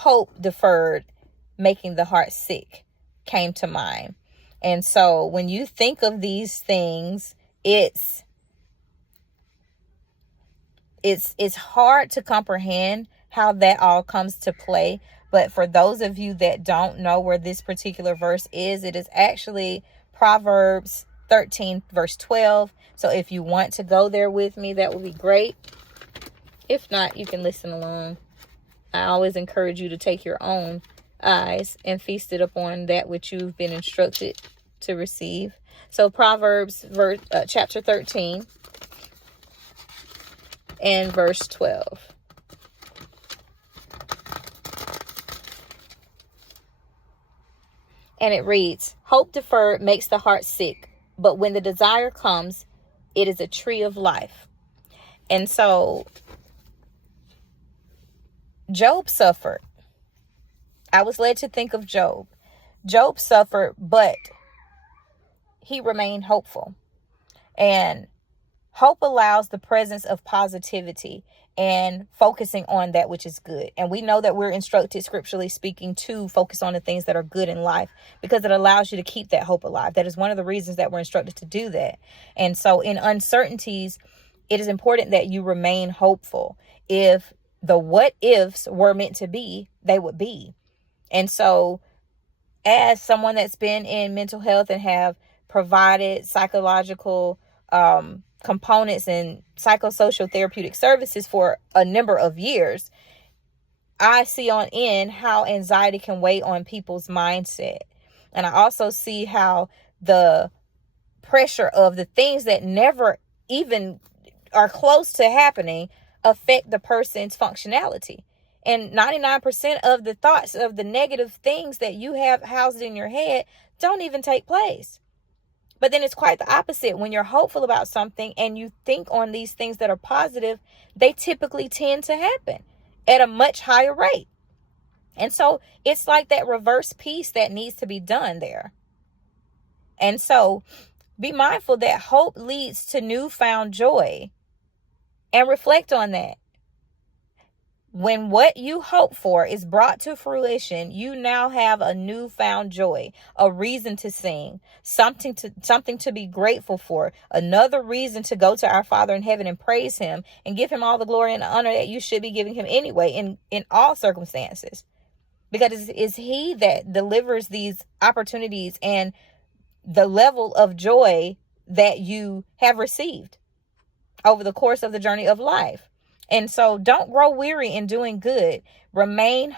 hope deferred making the heart sick came to mind. And so when you think of these things, it's hard to comprehend how that all comes to play. But for those of you that don't know where this particular verse is, it is actually Proverbs 13 verse 12. So if you want to go there with me, that would be great. If not, you can listen along. I always encourage you to take your own eyes and feast it upon that which you've been instructed to receive. So Proverbs chapter 13 and verse 12. And it reads, hope deferred makes the heart sick, but when the desire comes, it is a tree of life. And so Job suffered. I was led to think of Job. Job suffered, but he remained hopeful. And hope allows the presence of positivity and focusing on that which is good. And we know that we're instructed, scripturally speaking, to focus on the things that are good in life, because it allows you to keep that hope alive. That is one of the reasons that we're instructed to do that. And so in uncertainties, it is important that you remain hopeful. If the what ifs were meant to be, they would be. And so as someone that's been in mental health and have provided psychological components and psychosocial therapeutic services for a number of years, I see on in how anxiety can weigh on people's mindset. And I also see how the pressure of the things that never even are close to happening affect the person's functionality. And 99% of the thoughts of the negative things that you have housed in your head don't even take place. But then it's quite the opposite. When you're hopeful about something and you think on these things that are positive, they typically tend to happen at a much higher rate. And so it's like that reverse piece that needs to be done there. And so be mindful that hope leads to newfound joy, and reflect on that. When what you hope for is brought to fruition, you now have a newfound joy, a reason to sing, something to be grateful for, another reason to go to our Father in heaven and praise him and give him all the glory and honor that you should be giving him anyway in all circumstances. Because it's he that delivers these opportunities and the level of joy that you have received over the course of the journey of life. And so don't grow weary in doing good. Remain